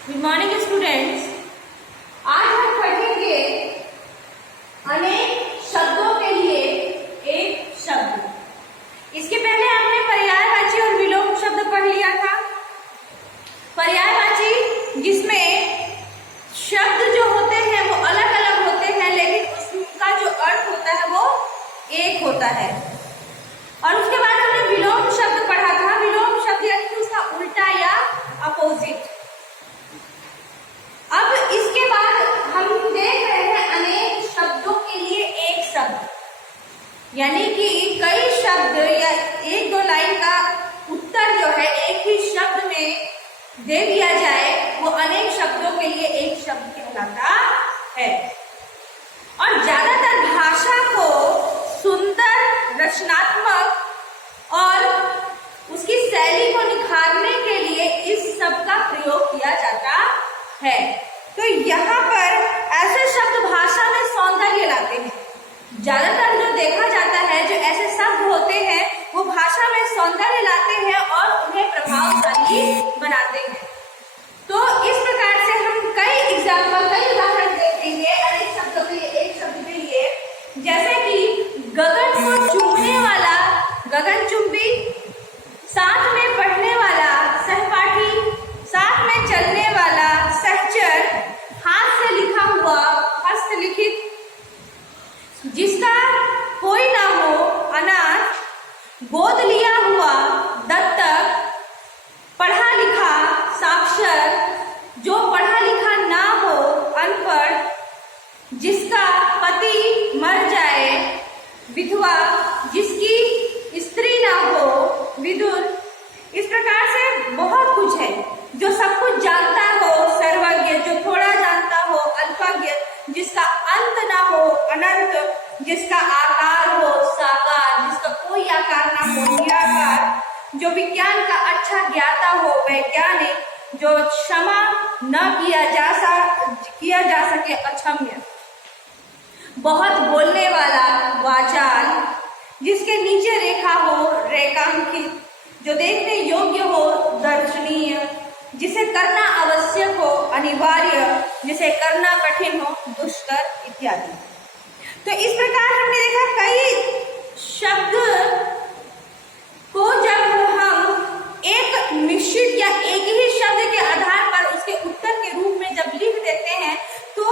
Good morning students. आज हम पढ़ेंगे अनेक शब्दों के लिए एक शब्द। इसके पहले हमने पर्यायवाची और विलोम शब्द पढ़ लिया था। पर्यायवाची जिसमें शब्द जो होते हैं वो अलग अलग होते हैं, लेकिन उसका जो अर्थ होता है वो एक होता है। और उसके बाद हमने विलोम शब्द पढ़ा था। विलोम शब्द यानी कि उसका उल्टा या अपोजिट। अब इसके बाद हम देख रहे हैं अनेक शब्दों के लिए एक शब्द, यानी कि कई शब्द या एक दो लाइन का उत्तर जो है एक ही शब्द में दे दिया जाए, वो अनेक शब्दों के लिए एक शब्द कहलाता है। और ज्यादातर भाषा को सुंदर, रचनात्मक और उसकी शैली को निखारने के लिए इस शब्द का प्रयोग किया जाता है। तो यहाँ पर ऐसे शब्द भाषा में सौंदर्य लाते हैं। ज्यादातर जो देखा जाता है, जो ऐसे शब्द होते हैं वो भाषा में सौंदर्य लाते हैं और उन्हें प्रभावशाली बनाते हैं। तो इस प्रकार से हम कई एग्जाम्पल, कई उदाहरण देखेंगे अनेक शब्दों के लिए एक शब्द के लिए। जैसे कि गगन को चूमने वाला गगनचुंबी, साथ में पढ़ने वाला सहपाठी, साथ में चलने वाला सहचर, हाथ से लिखा हुआ हस्तलिखित, जिसका कोई ना हो अनाथ, गोद लिया हुआ दत्तक, पढ़ा लिखा साक्षर, जो पढ़ा लिखा ना हो अनपढ़, जिसका पति मर जाए विधवा, जिसकी स्त्री ना हो विदुर। इस प्रकार से बहुत कुछ है। जो सब कुछ जानता हो सर्वज्ञ, जो थोड़ा जानता हो अल्पज्ञ, जिसका अंत ना हो अनंत, जिसका आकार हो साकार, जिसका कोई आकार ना हो निराकार, जो विज्ञान का अच्छा ज्ञाता हो वैज्ञानिक, जो क्षमा न किया जा सके अक्षम्य, बहुत बोलने वाला वाचाल, जिसके नीचे रेखा हो रेखांकित, जो देखने योग्य हो दर्शनीय, जिसे करना आवश्यक हो अनिवार्य, जिसे करना कठिन हो दुष्कर इत्यादि। तो इस प्रकार हमने देखा कई शब्द को जब हम एक निश्चित या एक ही शब्द के आधार पर उसके उत्तर के रूप में जब लिख देते हैं, तो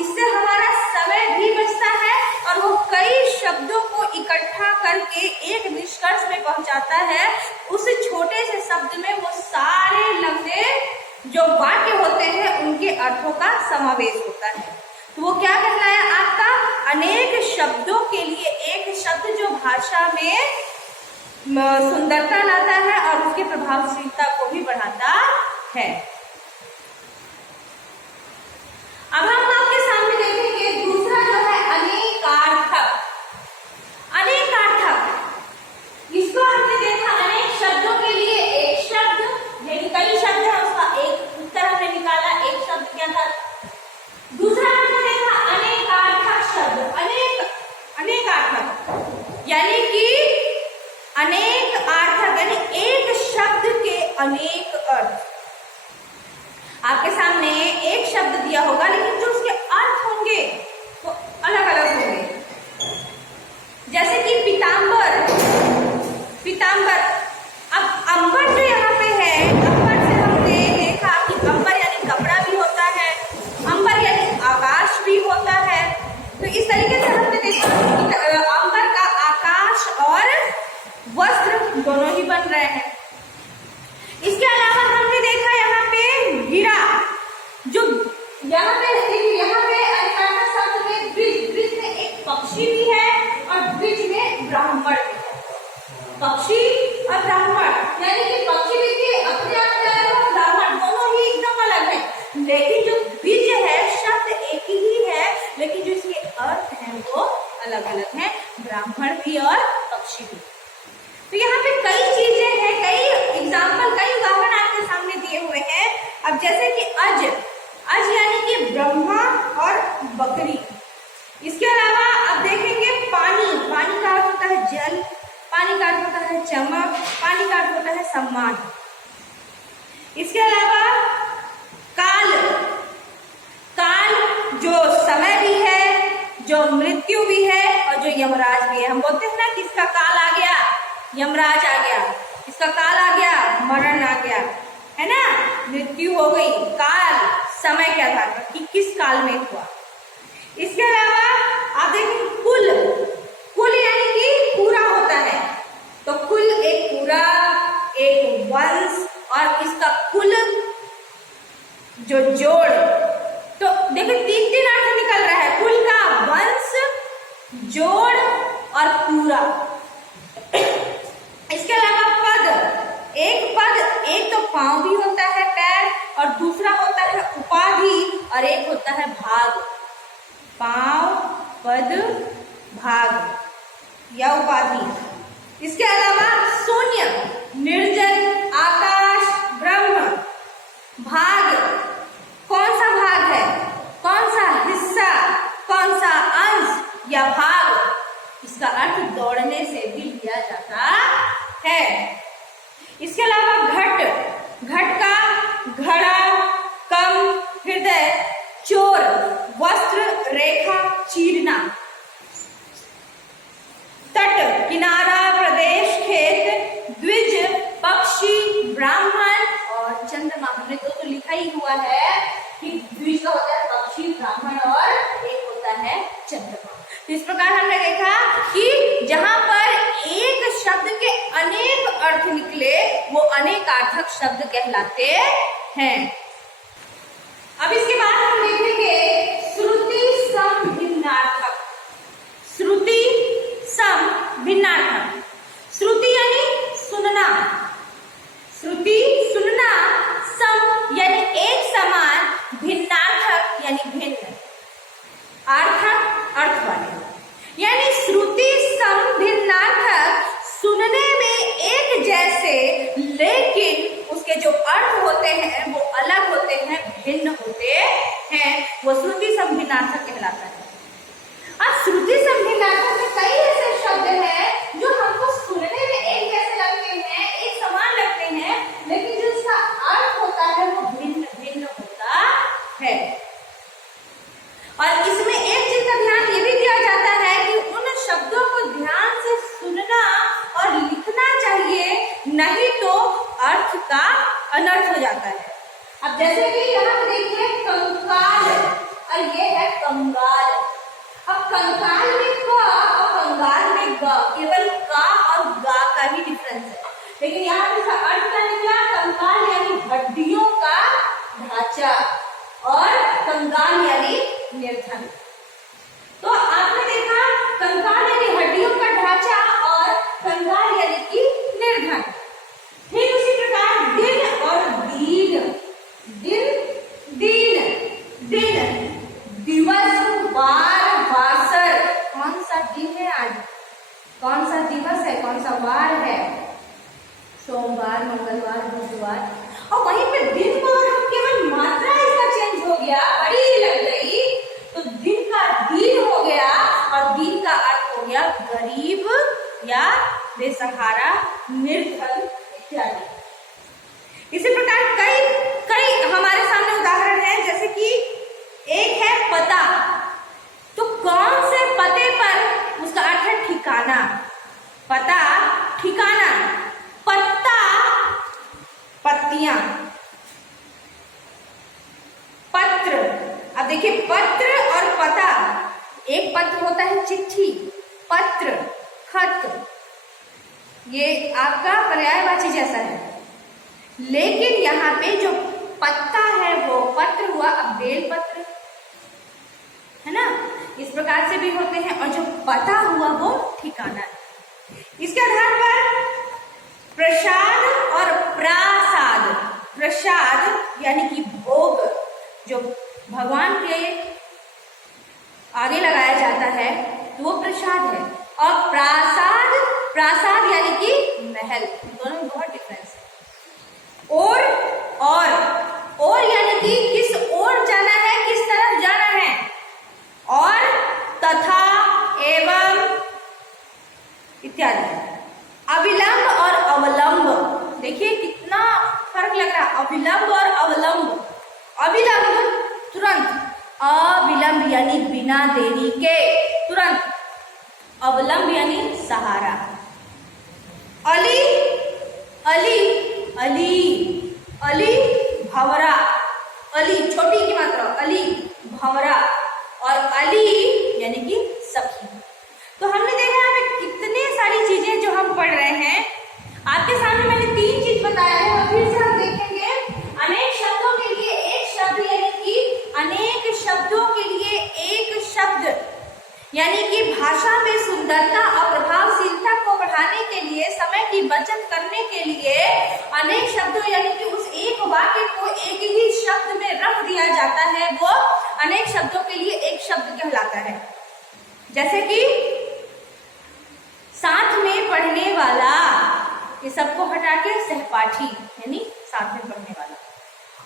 इससे हमारा समय भी बचता है और वो कई शब्दों को इकट्ठा करके एक निष्कर्ष में पहुंचाता है। उस छोटे से शब्द में वो सारे लंबे जो वाक्य होते हैं उनके अर्थों का समावेश होता है। तो वो क्या कहलाया आपका अनेक शब्दों के लिए एक शब्द, जो भाषा में सुंदरता लाता है और उसकी प्रभावशीलता को भी बढ़ाता है। अब हम आपके सामने देखेंगे दूसरा जो है अनेकार्थक। अनेकार्थक, इसको हमने देखा अनेक शब्दों के लिए एक शब्द, लेकिन कई शब्द है उसका एक उत्तर हमने निकाला, एक शब्द क्या था। दूसरा हमने देखा अनेकार्थक शब्द। अनेकार्थक यानी कि अनेक अर्थक, यानी एक शब्द के अनेक अर्थ। आपके सामने एक शब्द दिया होगा, लेकिन जो उसके अर्थ होंगे वो अलग अलग होंगे। जैसे कि पीतांबर। अब अंबर जो यहाँ पे है, अंबर से हमने देखा कि अंबर यानी कपड़ा भी होता है, अंबर यानी आकाश भी होता है। तो इस तरीके से हमने देखा कि अंबर का आकाश और वस्त्र दोनों ही बन रहे हैं। इसके अलावा हमने देखा यहाँ पे हीरा, जो यहाँ पे अनेकार्थक शब्द में द्विज में एक पक्षी भी है और द्विज में ब्राह्मण भी है। पक्षी और ब्राह्मण यानी कि पक्षी देखिए अपने आप में ब्राह्मण दोनों ही एकदम अलग है, लेकिन जो द्विज है शब्द एक ही है, लेकिन जो इसके अर्थ हैं वो अलग अलग हैं, ब्राह्मण भी और पक्षी भी। तो यहाँ पे कई चीजें हैं, कई एग्जाम्पल, कई उदाहरण आपके सामने दिए हुए हैं। अब जैसे कि अज यानी कि ब्रह्मा और बकरी। इसके अलावा अब देखेंगे पानी का अर्थ होता है जल, पानी का अर्थ होता है चमक, पानी का अर्थ होता है सम्मान। इसके अलावा काल किसका काल आ गया, यमराज आ गया, किसका काल आ गया, मरण आ गया, है ना, मृत्यु हो गई। काल समय के आधार पर कि किस काल में हुआ। इसके अलावा आप देखिए कुल, कुल यानी कि पूरा होता है, तो कुल एक पूरा, एक वंश, और इसका कुल जो जोड़, तो देखिए तीन तीन अर्थ निकल रहा है, कुल का, वंश, जोड़ और पूरा। इसके अलावा पद, एक तो पांव भी होता है, पैर, और दूसरा होता है उपाधि, और एक होता है भाग। पांव, पद, भाग या उपाधि। इसके अलावा शून्य, निर्जन, आकाश, ब्रह्म। भाग, कौन सा भाग है, कौन सा हिस्सा, कौन सा अंश या भाग, इसका अर्थ दौड़ने से भी लिया जाता है। इसके अलावा घट, घट का घड़ा, कम, हृदय, चोर, वस्त्र, रेखा, चीरना। तट, किनारा, प्रदेश, खेत, द्विज, पक्षी, ब्राह्मण और चंद्रमा। हमने तो लिखा ही हुआ है कि द्विज का होता है पक्षी, ब्राह्मण और एक होता है चंद्रमा। तो इस प्रकार हमने देखा कि जहां पर एक शब्द के अनेक अर्थ निकले वो अनेकार्थक शब्द कहलाते हैं। अब इसके बाद हम देखेंगे श्रुति सम भिन्नार्थक। श्रुति सम भिन्नार्थक। श्रुति यानी सुनना, श्रुति सुनना, सम यानी एक समान, भिन्नार्थक यानी भिन्न, अर्थक अर्थ वाले। यानी श्रुति सम भिन्नार्थक, सुनने में एक जैसे लेकिन उसके जो अर्थ होते हैं वो अलग होते हैं, भिन्न होते हैं, वो श्रुति सम भिन्नार्थक कहलाता है। अब श्रुति सम भिन्नार्थक में कई ऐसे शब्द हैं जो हमको सुनने में एक जैसे लगते हैं, एक समान लगते हैं, लेकिन जो उसका अर्थ होता है वो भिन्न भिन्न होता है। और इसमें एक चीज का ध्यान ये भी दिया जाता है कि उन शब्दों को ध्यान से सुनना और लिखना चाहिए, नहीं तो अर्थ का अनर्थ हो जाता है। अब जैसे कि यहाँ पे देखिए कंकाल और ये है कंगाल। अब कंकाल में क और कंगाल में ग, केवल का और गा का ही डिफरेंस है, लेकिन यहाँ पे इसका अर्थ क्या निकला, कंकाल यानी हड्डियों का ढांचा और कंगाल यानी निर्धन। तो आपने देखा कंकाल यानी हड्डियों का ढांचा और कंगाल यानी कि निर्धन। फिर उसी प्रकार दिन और दीन, दिन, दीन, दिन, दिवस, वार, वासर। कौन सा दिन है आज, कौन सा दिवस है, कौन सा वार है, सोमवार, मंगलवार, बुधवार। और वहीं पे दिन को हम केवल मात्रा इसका चेंज हो गया, बड़ी लग गई, तो दिन का दीन हो गया और दीन का अर्थ हो गया गरीब या बेसहारा, निर्धन इत्यादि। इसी प्रकार कई कई हमारे सामने उदाहरण हैं, जैसे कि एक है पता, तो कौन से पते पर, उसका अर्थ है ठिकाना, पता ठिकाना, पत्ता पत्तियां, पत्र। अब देखिए पत्र और पता, एक पत्र होता है चिट्ठी, पत्र खत, ये आपका पर्यायवाची जैसा है, लेकिन यहाँ पे जो पत्ता है वो पत्र हुआ। अब बेल पत्र है ना, इस प्रकार से भी होते हैं, और जो पता हुआ वो ठिकाना है। इसके आधार पर प्रसाद और प्रासाद, प्रसाद यानी कि भोग जो भगवान के आगे लगाया जाता है तो वो प्रसाद है, और प्रासाद, प्रासाद यानी कि महल, दोनों में बहुत डिफरेंस है। और यानी कि किस ओर जाना है, किस तरफ जाना है, और तथा, एवं इत्यादि। अविलंब और अवलंब, देखिए कितना फर्क लग रहा है, अविलंब और अवलंब। अविलंब तुरंत, अविलंब यानी बिना देरी के, तुरंत, अवलंब यानी सहारा। अली अली अली अली भंवरा, अली छोटी की मात्रा अली भंवरा, और अली यानी कि सखी। तो हमने देखा यहाँ पे कितने सारी चीजें जो हम पढ़ रहे हैं। आपके सामने मैंने 3 चीज बताया है और फिर से हम देखेंगे। अनेक शब्दों के लिए एक शब्द यानी कि अनेक शब्दों के लिए एक शब्द, यानी कि भाषा में सुंदरता और प्रभावशीलता को बढ़ाने के लिए, समय की बचत करने के लिए अनेक शब्दों यानी कि उस एक वाक्य को एक ही शब्द में रख दिया जाता है, वो अनेक शब्दों के लिए एक शब्द कहलाता है। जैसे कि साथ में पढ़ने वाला, ये सबको हटा के सहपाठी यानी साथ में पढ़ने वाला।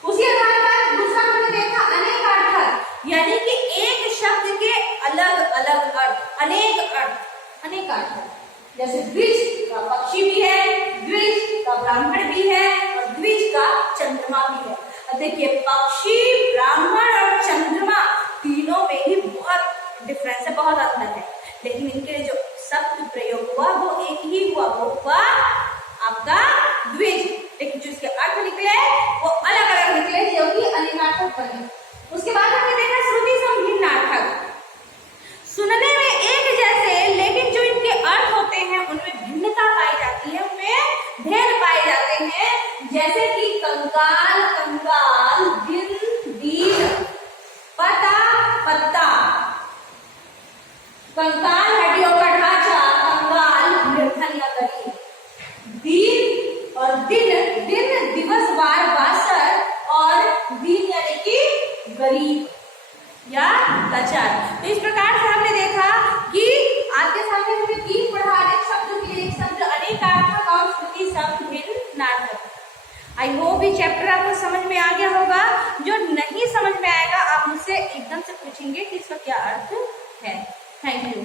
उसी आधार पर दूसरा हमने देखा अनेकार्थक, यानी कि एक शब्द के अलग अलग अर्थ, अनेक अर्थ, अनेकार्थक। जैसे द्विज का पक्षी भी है, द्विज का ब्राह्मण भी है और द्विज का चंद्रमा भी है। अब देखिए पक्षी, ब्राह्मण और चंद्रमा तीनों में ही बहुत डिफरेंस है, बहुत अंतर है, लेकिन इनके जो शब्द प्रयोग हुआ वो एक ही हुआ, वो हुआ आपका द्विज, लेकिन जो इसके अर्थ निकले वो अलग अलग निकले, जो कि अनेकार्थक बने। उसके बाद हमने देखा श्रुति सम भिन्नार्थक, सुनने में एक जैसे लेकिन जो इनके अर्थ होते हैं उनमें भिन्नता पाई जाती है, उनमें भेद पाए जाते हैं। जैसे कि कंकाल कंगाल, दिन दीन, पता पत्ता। कंकाल हड्डियों का ढांचा, कंगाल निर्धन या गरीब, दिन और दिन, दिन दिवस वार बासर, और दिन यानी कि गरीब या लाचार। तो इस प्रकार से हमने देखा कि आपके सामने हमने 3 पढ़ा, अनेक शब्दों के लिए एक शब्द, अनेकार्थक और श्रुति सम भिन्नार्थक। आई होप ये चैप्टर आपको समझ में आ गया होगा। जो नहीं समझ में आएगा आप मुझसे एकदम से पूछेंगे कि इसका क्या अर्थ है। Thank you.